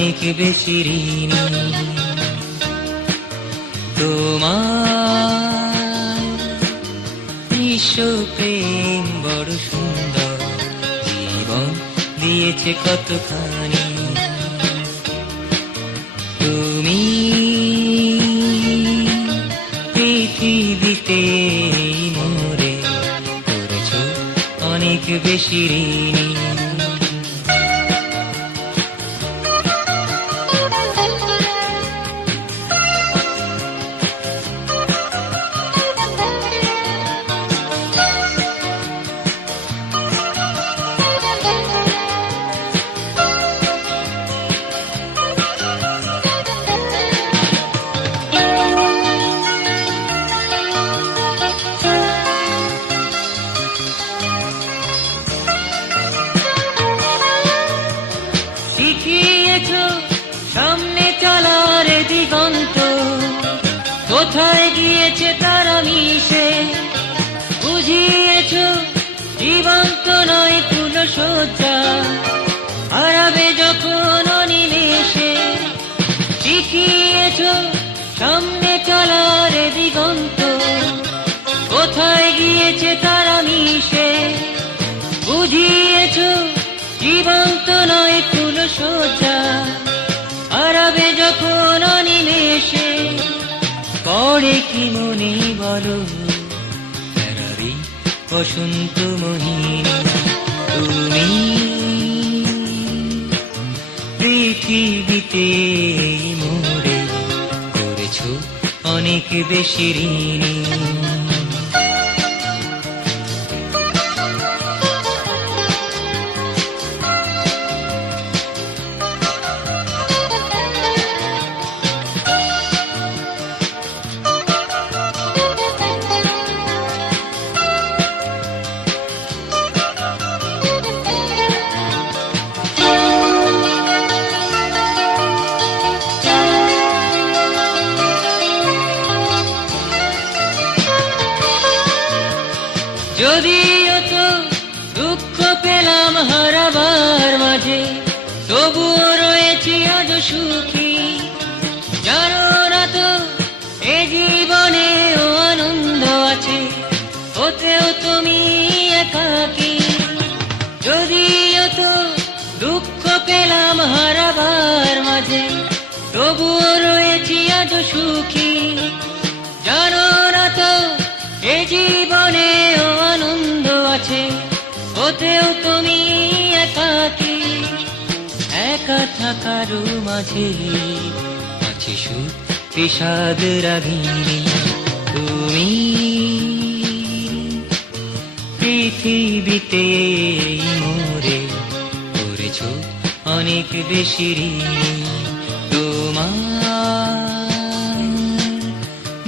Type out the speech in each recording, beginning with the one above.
অনেক বেশি ঋণী। তোমার বিশ্ব প্রেম বড় সুন্দর, জীবন দিয়েছে কতখানি। তুমি পৃথিবীতে মোরে করেছ অনেক বেশি ঋণী। শিখিয়েছ সামনে চলার দিগন্ত, কোথায় গিয়েছে তারা মিশে। বুঝিয়েছ জীবন্ত নয় তুলসজ্জা, হারাবে যখন অনিমেষে। শিখিয়েছ সামনে চলার দিগন্ত, কোথায় গিয়েছে তারা মিশে। বুঝিয়েছ জীবন্ত নয় তুলসজ্জা, হারাবে যখন অনিমেষে। পড়ে কি মনে বলো ফেরারি বসন্ত মোহিনী। তুমি পৃথিবীতে মোরে করেছ অনেক বেশি ঋণী। যদিও তো দুঃখ পেলাম হারাবার মাঝে, তবুও রয়েছি আজ সুখী। জানো না তো এ জীবনেও আনন্দ আছে, হতেও তুমি একাকী। যদিও তো দুঃখ পেলাম হারাবার মাঝে, তবুও রয়েছি আজ সুখী। জানো না তো এ জীবনেও আনন্দ আছে, হতেও তুমি একাকী। একা থাকার মাঝে আছে সুখ বিষাদ রাগিনী। তুমি পৃথিবীতে মোরে করেছ অনেক বেশি ঋণী। তোমার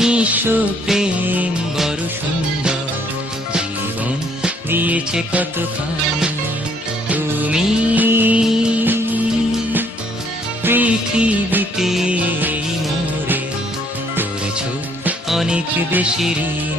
নিঃস্ব প্রেম বড় সুন্দর, জীবন দিয়েছে কতখানি। তুমি পৃথিবীতে মোরে করেছ অনেক বেশি ঋণী।